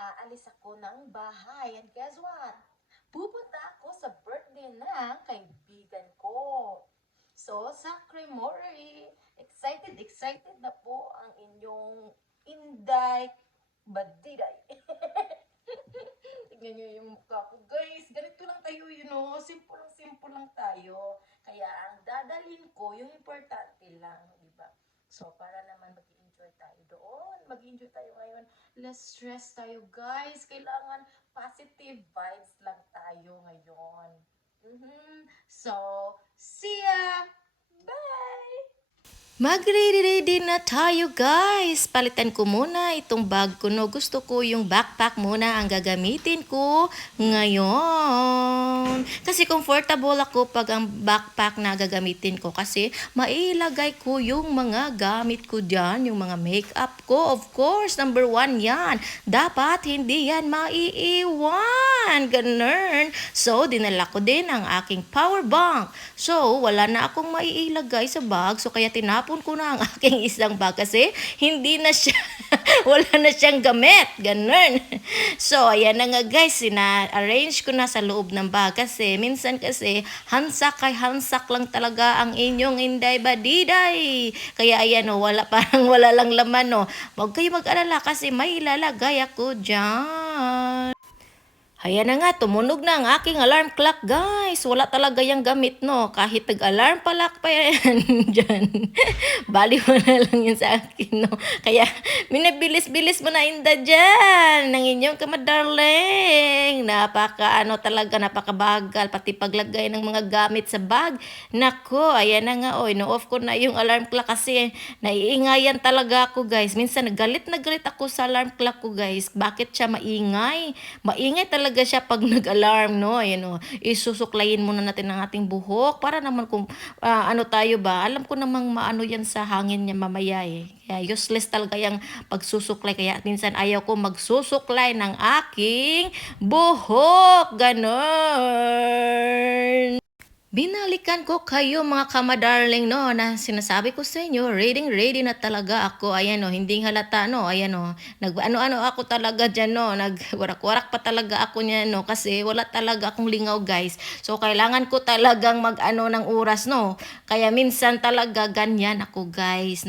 aalis ako ng bahay. And guess what? Pupunta ako sa birthday ng kaibigan ko. So, sa Creamery, excited na po ang inyong Inday Badiday. Tignan nyo yung mukha ko. Guys, ganito lang tayo, simple lang tayo. Kaya ang dadalhin ko, yung importante lang, di ba? So, para naman mag-enjoy tayo doon. Mag-enjoy tayo ngayon. Less stress tayo, guys. Kailangan positive vibes lang tayo ngayon. So, see ya! Bye! Mag-ready na tayo guys. Palitan ko muna itong bag ko. No? Gusto ko yung backpack muna ang gagamitin ko ngayon. Kasi comfortable ako pag ang backpack na gagamitin ko. Kasi mailagay ko yung mga gamit ko dyan. Yung mga makeup ko. Of course, number 1 yan. Dapat hindi yan maiiwan. Ganun. So, dinala ko din ang aking power bank. So, wala na akong maiilagay sa bag. So, kaya tinapon ko na ang aking isang bag kasi hindi na siya, wala na siyang gamit. Ganun. So, ayan na nga guys. Sina-arrange ko na sa loob ng bag kasi minsan kasi hansak kay hansak lang talaga ang inyong Inday Badiday. Kaya ayan o, parang wala lang laman o. Huwag kayo mag-alala kasi may ilalagay ako dyan. Ayan na nga, tumunog na ang aking alarm clock, guys. Wala talaga yung gamit, no? Kahit nag-alarm clock pa yan dyan. Bali mo na lang yun sa akin, no? Kaya, minabilis-bilis mo na inda dyan ng inyong kamadarling. Napakabagal. Pati paglagay ng mga gamit sa bag. Nako, ayan na nga, oy. No-off ko na yung alarm clock kasi naiingayan talaga ako, guys. Minsan, galit ako sa alarm clock ko, guys. Bakit siya maingay? Maingay talaga siya pag nag-alarm, no? Ayan, isusuklayin muna natin ang ating buhok para naman kung ano tayo ba. Alam ko namang maano yan sa hangin niya mamaya eh. Kaya useless talaga yung pagsusuklay. Kaya minsan ayaw ko magsusuklay ng aking buhok. Ganon. Binalikan ko kayo mga kamadarling no na sinasabi ko sa inyo, ready na talaga ako. Ayan no, hindi halata no. Ayan no, nag-ano-ano ako talaga diyan no. Nagwarak-warak pa talaga ako niyan no kasi wala talaga akong lingaw guys. So kailangan ko talagang mag-ano ng oras no. Kaya minsan talaga ganyan ako guys.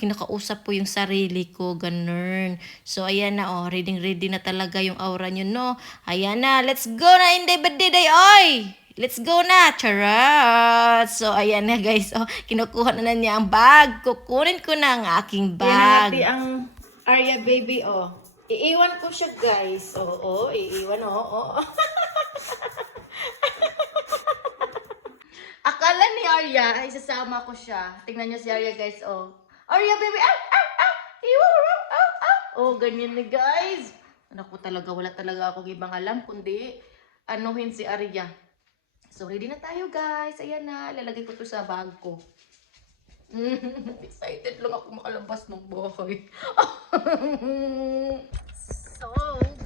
Kinakausap po yung sarili ko, ganun. So ayan na oh, ready na talaga yung aura niyo no. Ayan na, let's go na Inday Badiday oy. Let's go na! Charot! So, ayan na guys. Oh, kinukuha na niya ang bag. Kukunin ko na ang aking bag. Yan ang Arya baby, oh. Iiwan ko siya guys. Oo, iiwan, oh. Akala ni Arya, ay sasama ko siya. Tingnan niyo si Arya guys, oh. Arya baby, oh, ganyan na guys. Naku talaga, wala talaga akong ibang alam, kundi anuhin si Arya. So, ready na tayo guys. Ayan na, lalagay ko to sa bag ko. Excited lang ako makalabas ng bahay. So,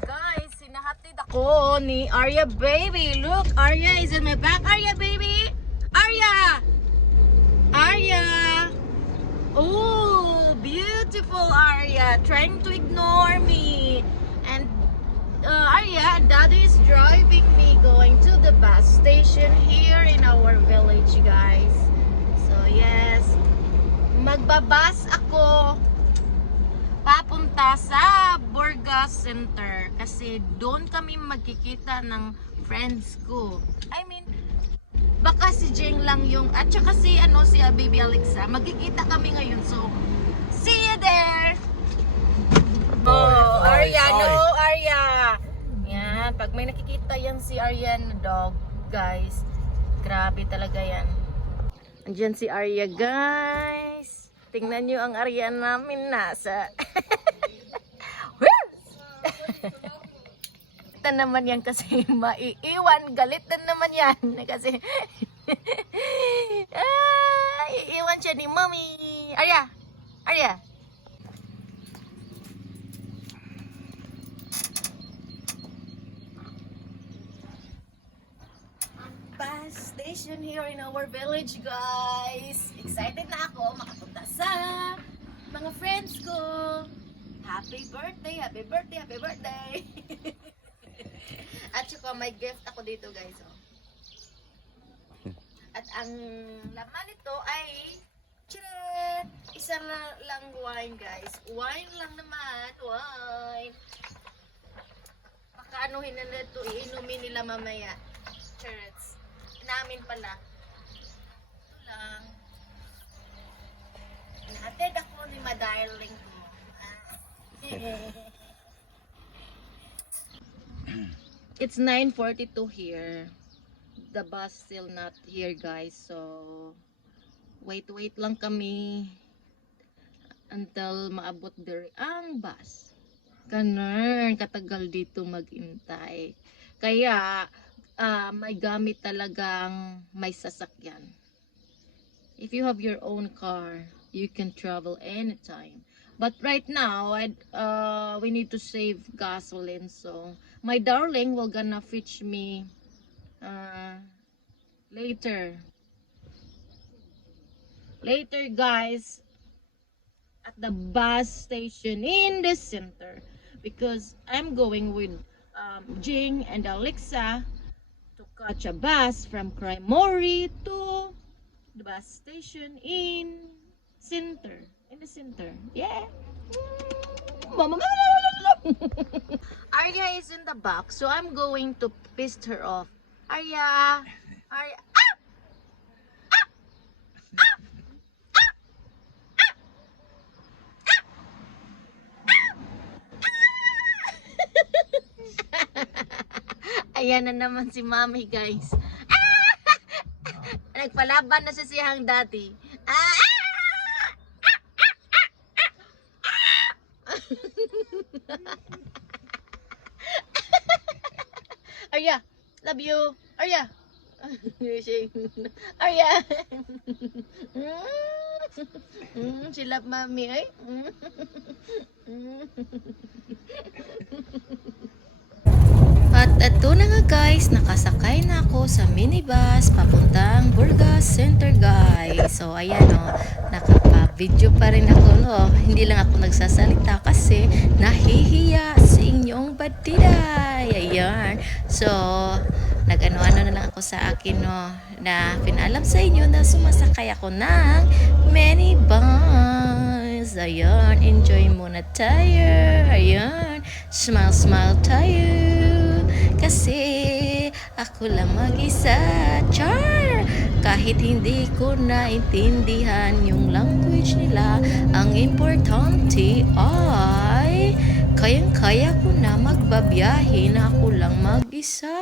guys, sinahatid ako ni Arya baby. Look, Arya is in my back. Arya baby! Arya! Arya! Oh, beautiful Arya. Trying to ignore me. And Arya, Daddy is driving me going to the bus station here in our village, guys. So, yes. Magbabas ako papunta sa Burgas Center kasi doon kami magkikita ng friends ko. I mean, baka si Jeng lang yung, at saka si Baby Alexa. Magkikita kami ngayon. So, see you there! Oh, Arya, no, Arya. Yan, pag may nakikita yan si Arya na dog, guys, grabe talaga yan. Andiyan si Arya, guys. Tingnan nyo ang Arya namin nasa. Ito naman yan kasi maiiwan. Galit na naman yan. Kasi, iiwan siya ni Mommy. Arya, Arya. Bus station here in our village, guys. Excited na ako makapunta sa mga friends ko. Happy birthday, happy birthday, happy birthday. At saka may gift ako dito guys. Oh. At ang laman nito ay isa lang wine guys. Wine lang naman. Wine. Pakaanuhin na nito. Iinumin nila mamaya. Charits. Inamin pala. Ito lang. Nahatid ako ni ma-darling ko. It's 9:42 here. The bus still not here guys. So wait lang kami until maabot diri ang bus. Ganun katagal dito maghintay. Kaya may gamit talagang may sasakyan. If you have your own car, you can travel anytime. But right now, we need to save gasoline. So my darling will gonna fetch me later guys, at the bus station in the center, because I'm going with Jing and Alexa to catch a bus from Crimory to the bus station in the center. Yeah. Arya is in the back, so I'm going to piss her off. Arya. Ayan na naman si Mami guys. Nagpalaban na sa siyang dati. Arya, love you. Arya. Arya. She love Mami eh. At ito na nga guys, nakasakay na ako sa minibus papuntang Burgas Center guys. So ayan o, nakapa-video pa rin ako no. Hindi lang ako nagsasalita kasi nahihiya sa inyong batiday. Ayan. So, nag-ano-ano na lang ako sa akin no, na pinalam sa inyo na sumasakay ako ng minibus. Ayan, enjoy muna tayo. Ayan, smile tayo. Kasi ako lang mag-isa, char! Kahit hindi ko naintindihan yung language nila, ang importante ay kayang-kaya ko na magbabiyahe na ako lang mag-isa.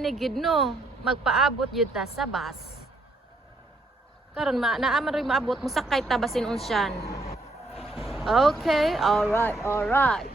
ani gid no, magpaabot yun ta sa bus. Karon naaman rin maabot mo sakay ta basin unsyan. Okay, alright, alright.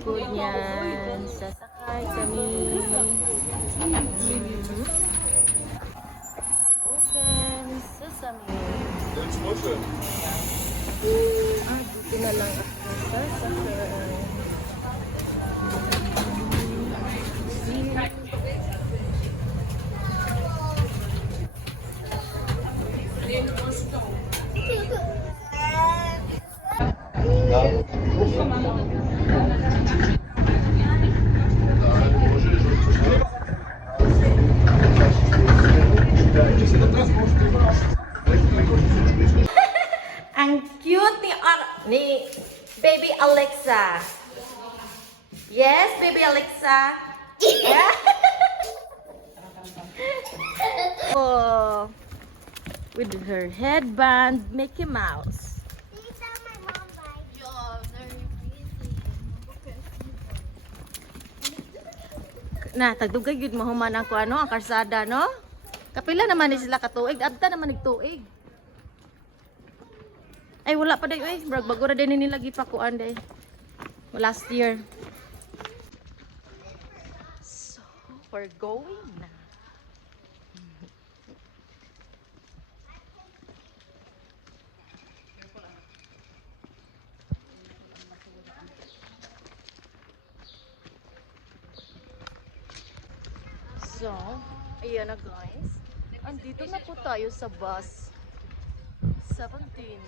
Ako yan, sasakay kami. Open sesame. Dito na lang ako sasakay. Ang cute ni Baby Alexa. Yes, Baby Alexa. Yeah. Oh, with her headband, Mickey Mouse. Na, tagdugay yun mo human ang kuano, ang karsada, no? Kapila naman ni sila katuig, adta naman nagtuig. Ay, wala pa dayo eh. Bago na din nila gipakuan day. Last year. So, we're going na. So, ayan na guys. Andito na po tayo sa bus 17.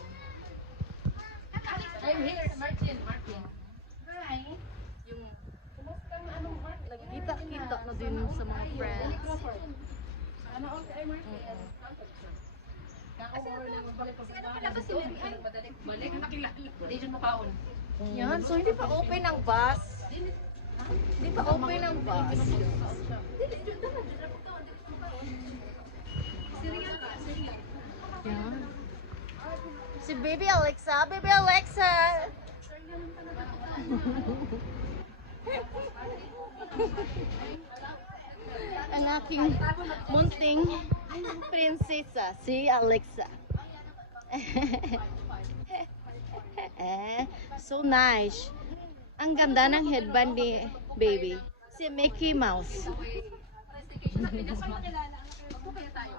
I'm here, Martin. Hi. Yung nagkita-kita na din sa mga friends. Ano ang kay Martin? Balik na nakilala. Hindi dyan makaon. Yan, so hindi pa open ang bus. Hindi pa open ang bus. Yan. Si Baby Alexa, Baby Alexa. Ang aking munting prinsesa, si Alexa. So nice. Ang ganda ng headband ni baby. Si Mickey Mouse. Upo kaya tayo?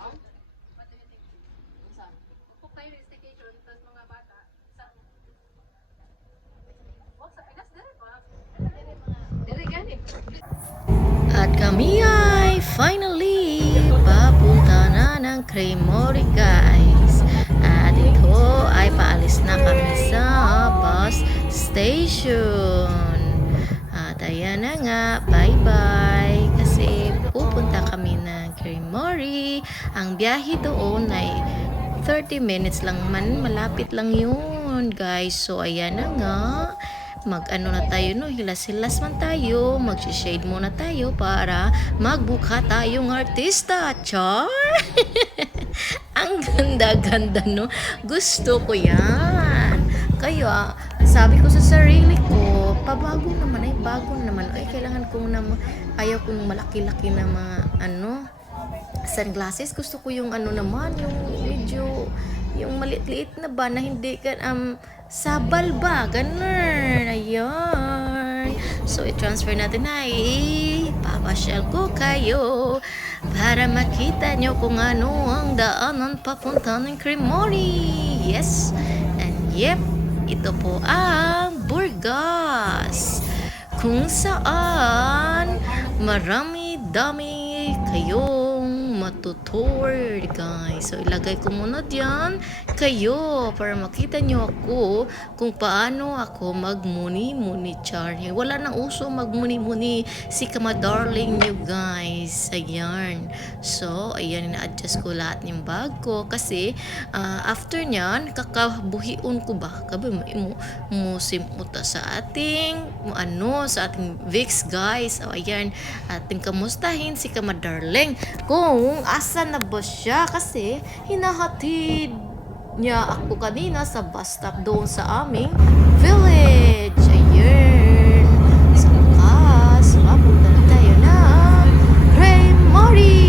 Upo tayo yung staycation, tapos mga bata. Dere gani. At kami ay finally papunta na ng Creamery guys. At ito ay paalis na kami sa bus station. At ayan na nga, bye-bye. Kasi pupunta kami ng Creamery. Ang biyahe doon ay 30 minutes lang man. Malapit lang yun guys. So ayan na nga. Mag-ano na tayo no, hilas-hilas man tayo, mag-shade muna tayo para magbuka tayong artista, char! Ang ganda-ganda no, gusto ko yan. Kaya, sabi ko sa sarili ko, pabago naman ay bago naman, ay kailangan kong ayaw kong malaki-laki na mga ano, sunglasses. Gusto ko yung ano naman, yung medyo, yung maliit-liit na ba na hindi ka, sabal ba? Ganun. Ayun. So, i-transfer natin na papasyal ko kayo para makita nyo kung ano ang daanan papunta ng Creamery. Yes. And yep, ito po ang Burgas. Kung saan marami-dami kayong matutour guys. So ilagay ko muna diyan kayo para makita nyo ako kung paano ako magmuni-muni char. Wala nang uso magmuni-muni si kamadarling nyo guys. Ayan. So ayan, ina-adjust ko lahat ng bag ko kasi after nyan kakabuhion ko ba kabi mo simuta sa ating sa ating Vicks guys. So ayan, ating kamustahin si kamadarling kung asa na ba siya kasi hinahatid niya ako kanina sa bus stop doon sa aming village. Ayun. Sa wakas, mapunta na tayo ng Creamery.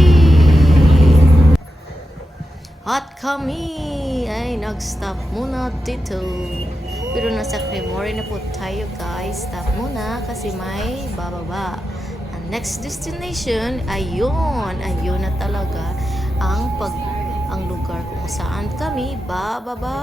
At kami ay nag-stop muna dito. Pero nasa Creamery na po tayo guys. Stop muna kasi may bababa. Next destination, ayun na talaga ang lugar kung saan kami bababa.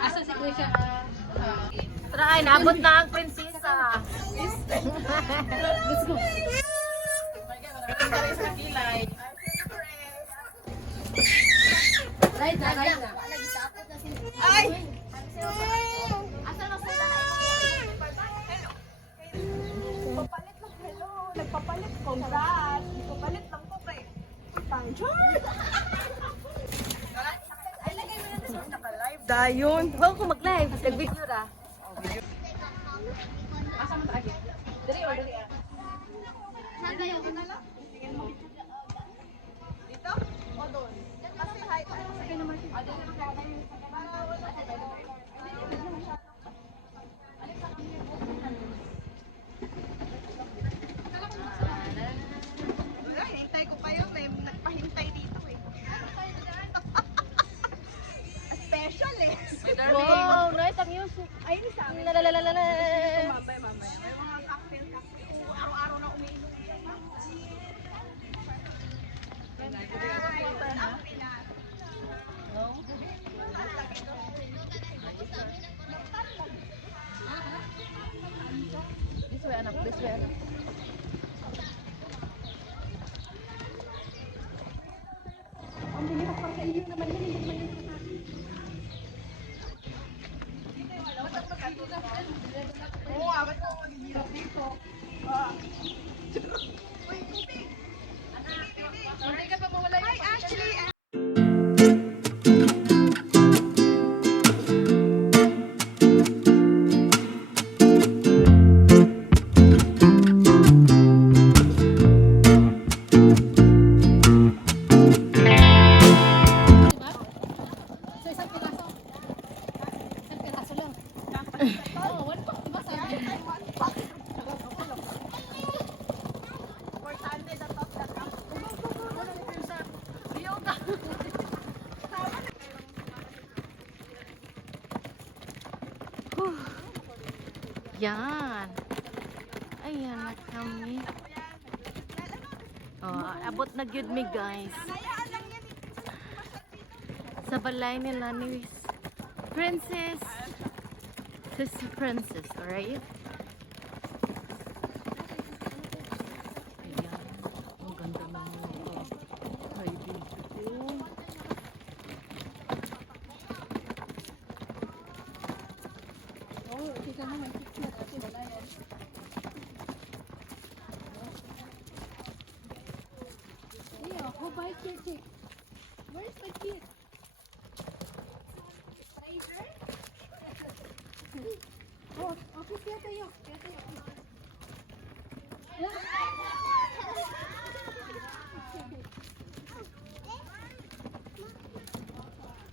Asa si Kuya? Try, naabot na ang prinsesa. Let's go. Right na. Ay! Papalit lang, hello. Nagpapalit, congrats. Papalit lang po kay Pang-Chord. Ay, lagay mo na sa naka-live. Dayon. Huwag ko mag-live. Nag-video ra. Asa mo taagi? Diri or diri? Saan tayo? Una lang? Dito? O doon? Kasi hi. Sakay naman siya. Hintay ko kayo. May nagpahintay dito eh. Special eh. la. Mamaya. May mga cocktail. Araw-araw na umiinom. This way, anak. This way, anak. Ang binihak para sa iyo naman yan. Hindi naman oo, awat ko. Hirap dito. Hindi ka pa mawala yung Ashley. So, isang piraso. Isang piraso lang. Oo, one pack, diba sabi? Importante na top na top. Yoga. Yan. Ayan na kami. Oh, abot na gyud mi guys. Sa balay nila ni Princess. This is Princess, alright? Ayan. Ang ganda naman ito. Ay, beautiful. Oh, kita mo may picture kasi wala yan. Leo, who buys your chick? Where's the kid? Oh, office kaya tayo.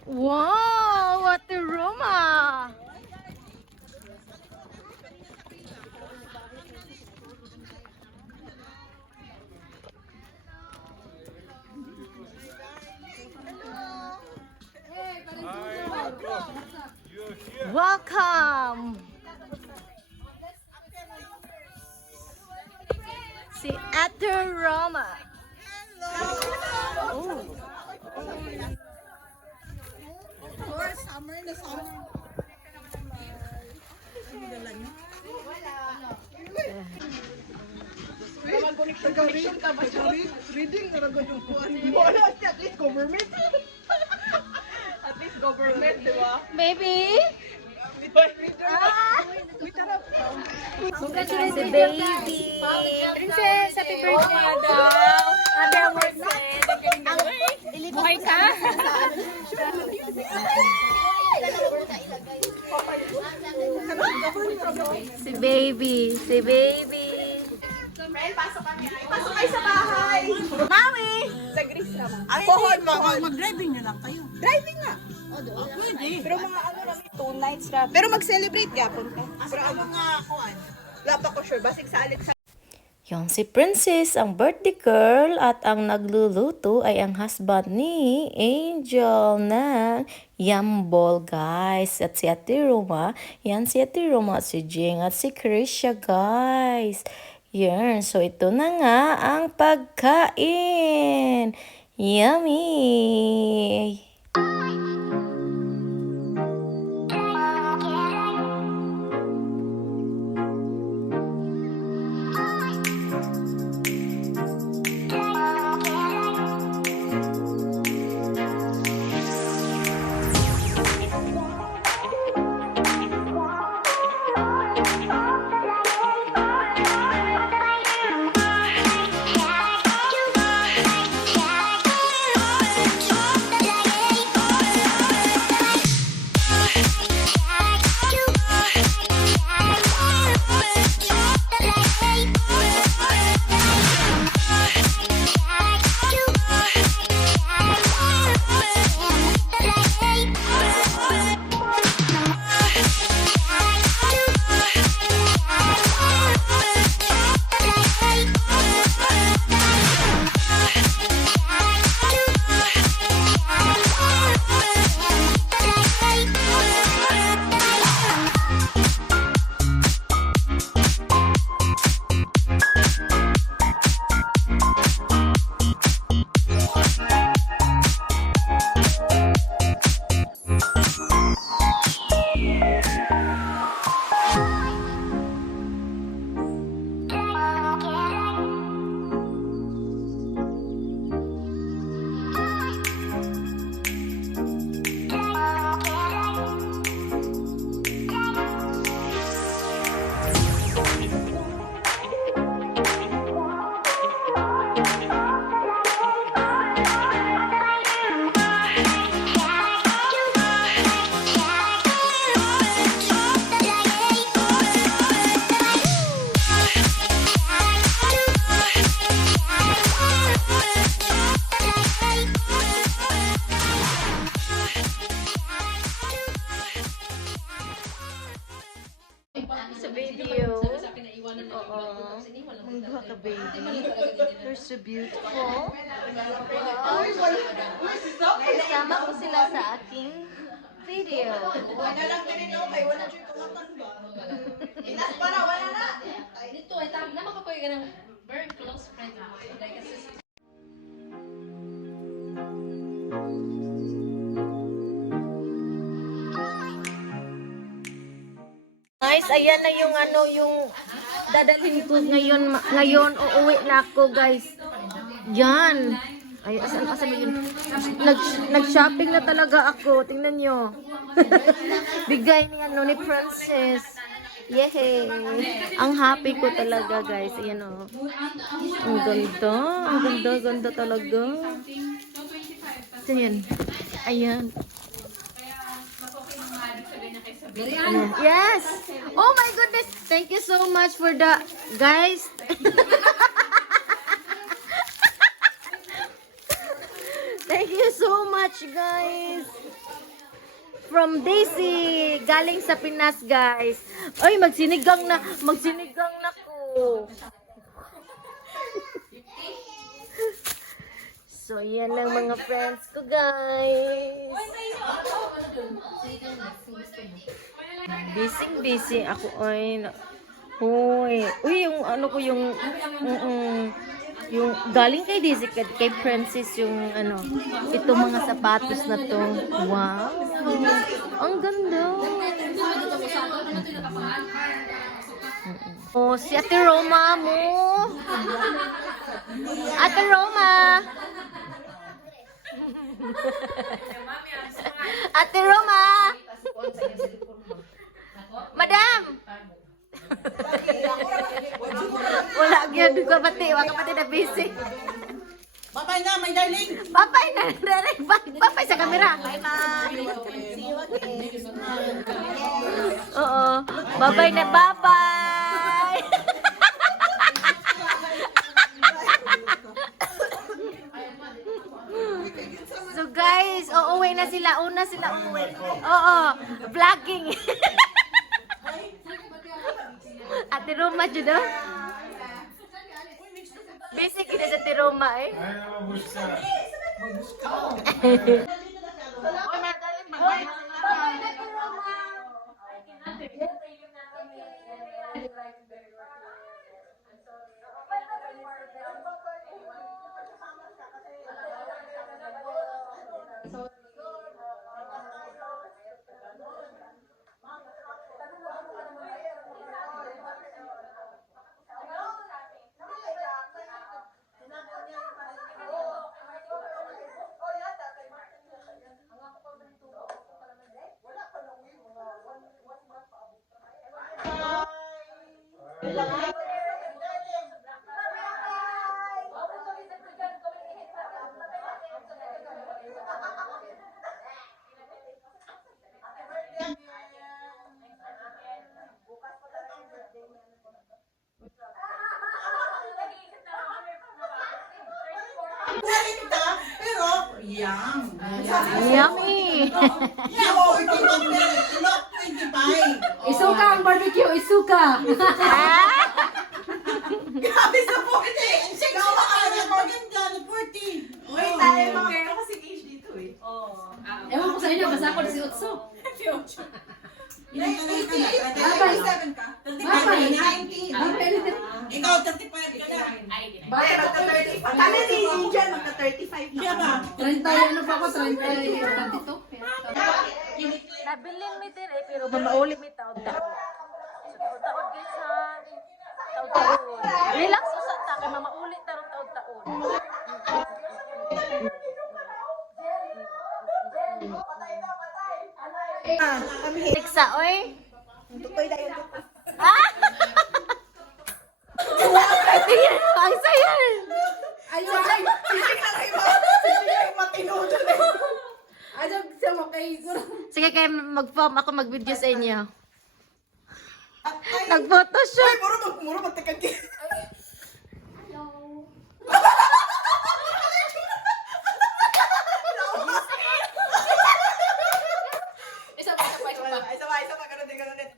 Wow, what a aroma! Welcome! Si Ate Roma. Oh. Summer na summer. Reading na lang yung kuhan mo. At least government. At least government, di ba? Baby! Congratulations, Si baby! Princess, happy birthday daw! Happy birthday! Buhay ka? Si baby! Si baby! Pasok kayo sa bahay. Maui! Sa Greece naman. Pohon, mag-driving na lang kayo. Driving nga. Pwede. Pero mga ano namin, 2 nights na. Pero mag-celebrate yapon ka. Pero ang mga kuan. Wala pa ko sure. Basig sa Alex. Yung si Princess, ang birthday girl, at ang nagluluto ay ang husband ni Angel ng Yambol, guys. At si Ate Roma, yan si Ate Roma, at si Jing, at si Krisha, guys. Yan, so ito na nga ang pagkain. Yummy! sa video. Oo. Mangduha ka, baby. You're so beautiful. Kasama ko sila sa aking video. Wala lang din no, kay wala jud kumatan ba. Inas para wala na. Dito ay tama na makapoy ka ng very close friend mo. Like a sister. Guys, ayan na yung ano, yung dadalhin ko ngayon uuwi na ako, guys. Yan. Ay, asan yun? Nag-shopping na talaga ako. Tingnan nyo. Bigay ni ano ni Princess. Yehey. Ang happy ko talaga, guys. Ayan o. Ang ganda. Ang ganda talaga. Ito yan. Ayan. Yes. Oh my goodness. Thank you so much for the guys. Thank you so much, guys. From Daisy, galing sa Pinas, guys. Ay, magsinigang na ko. So, yan ang mga friends ko, guys. Busy ako ay. Hoy. Uy, yung ano ko yung galing kay Daisy kay Princess yung ano, itong mga sapatos na to. Wow. Ang ganda. Oh, si Ate Roma mo. Ate Roma. Ate Roma. Madam. Wala gyud ko pati, wa ka pati na busy. Babay na, my darling. Papay na direct. Papay sa camera. Bye bye. See you again. Oo. Babay na, babay. So guys, uuwi na sila. Una sila uuwi. Oo. Vlogging. Ate Roma, judo? Basic kita sa Ate Roma eh. Narita, pero yang. Yummy. Yeah, oh, ito look 25. Isuka ang barbecue, isuka. Grabe sa 40. Sigawa ka na maganda na 40. Wait, tayo mga pero kasi age dito eh. Oo. Ewan ko sa inyo, basta ako si Utso. Ilan ka na? 37 ka? 35, 19. Ikaw, 35 ka na. Bata ko magka-35. Kami ni Indian, magka-35 na. Siya ba? 30 ano pa ako, 30 Nabilin mi din eh, pero mamauli mi taon-taon. So, taon-taon guys ha. Taon-taon. Relax usat ta kay mamauli tarong taon-taon. Tiksa oy. Tukoy na yun. Ah! Tingnan mo, ang saya. Ayun, ay! Sige, matinudo na yun. Ayun, siya mo kay Sige kayo mag-film ako mag-video sa inyo. Ay, Nag-photoshoot. muro magtakag. Isa pa, isa pa, isa pa. Isa pa, ganun din.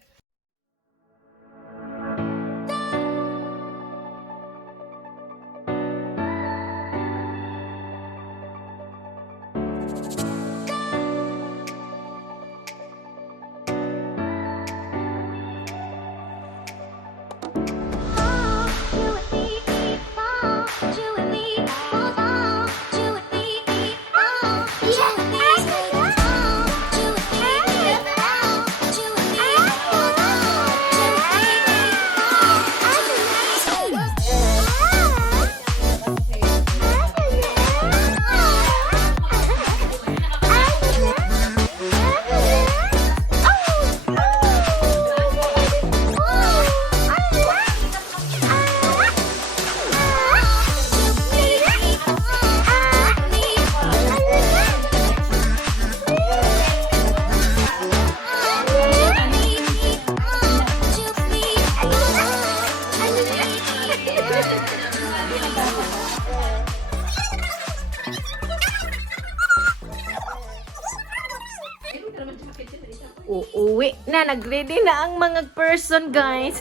na, nag-ready na ang mga person, guys.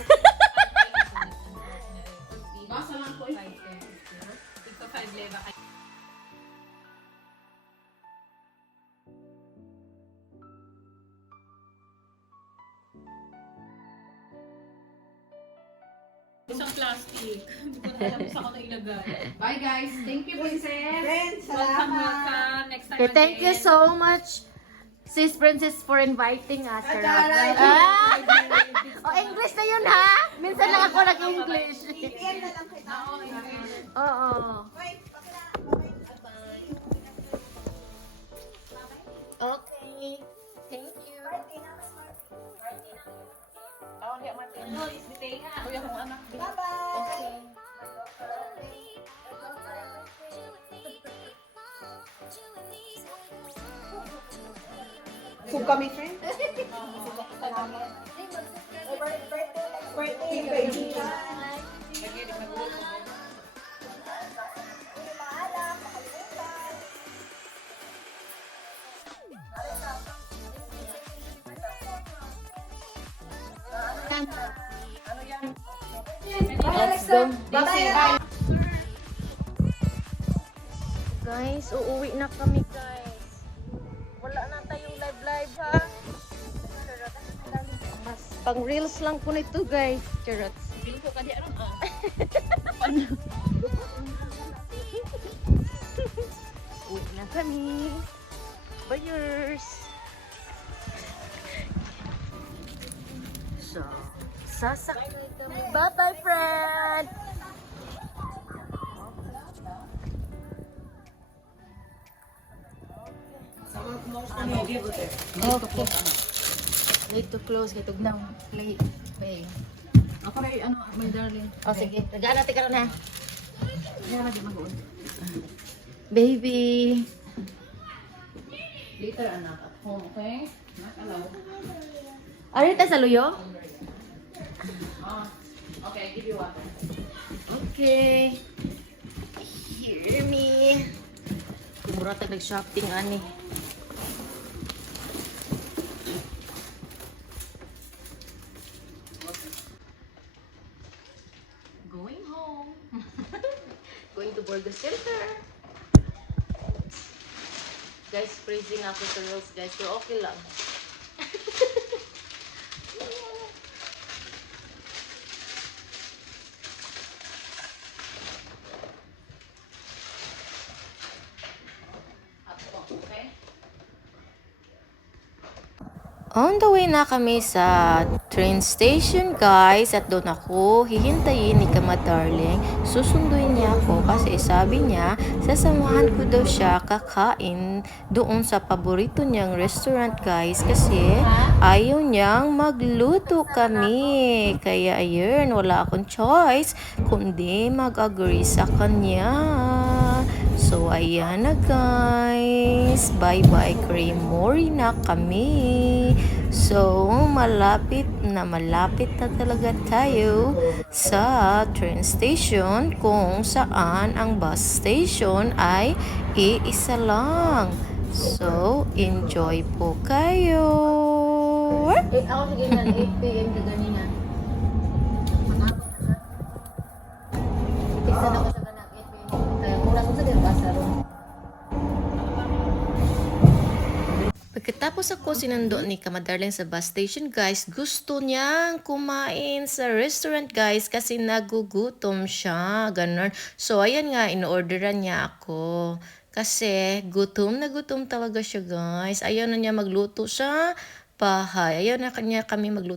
Basa lang po. 5 Ito 5 leva. Isang plastic. Hindi ko na alam kung saan ko na ilagay. Bye guys. Thank you, Princess. Friends, Welcome, salamat. welcome. Next time Okay, thank you again. so much, Sis Princess, for inviting us. Aray. Oh, English na yun, ha? Minsan lang ako nag-English. PM na lang kita. Oo. Wait, Okay. Thank you. Oh, hindi ako Ano, is Bitena. Kuya kong anak. bye-bye. Okay. Sub kami, friend. Birthday, baby. Let's go. Bye-bye. Guys, uuwi na kami, guys. Wala na tayong live, ha? Mas pang reels lang po nito, guys. Charots. Bilang ko kadi aron ah. Uwi na kami. Buyers. So, sasakay kami. Bye-bye, friend! Okay. Need to close kay tugnaw. Play. Play. Ako rin, ano, my darling. Oh, sige. Tagaan natin karon ha. Yan na di mag-uon. Baby. Later, anak. At home, okay? Not allowed. Arita sa luyo? Okay, I give you water. Okay. Hear me. Kumurata nag-shopping ani. Going home. Going to Burger Center. Guys, freezing ako sa reels, guys. Pero okay lang. On the way na kami sa train station, guys. At doon ako hihintayin ni Kama Darling. Susunduin niya ako kasi sabi niya, sasamahan ko daw siya kakain doon sa paborito niyang restaurant, guys. Kasi ayaw niyang magluto kami. Kaya ayun, wala akong choice kundi mag-agree sa kanya. So, ayan na, guys. Bye-bye, Creamory na kami. So, malapit na talaga tayo sa train station kung saan ang bus station ay iisa lang. So, enjoy po kayo. Ako sige na, 8 p.m. ka ganina. Tiksan ako sa kanak 8 p.m. Kaya mula ko sa basa ron. Pagkatapos ako sinundo ni Kama Darling sa bus station, guys, gusto niyang kumain sa restaurant, guys, kasi nagugutom siya, ganun. So, ayan nga, in-orderan niya ako. Kasi, gutom na gutom talaga siya, guys. Ayaw na niya magluto sa bahay. Ayaw na kanya kami magluto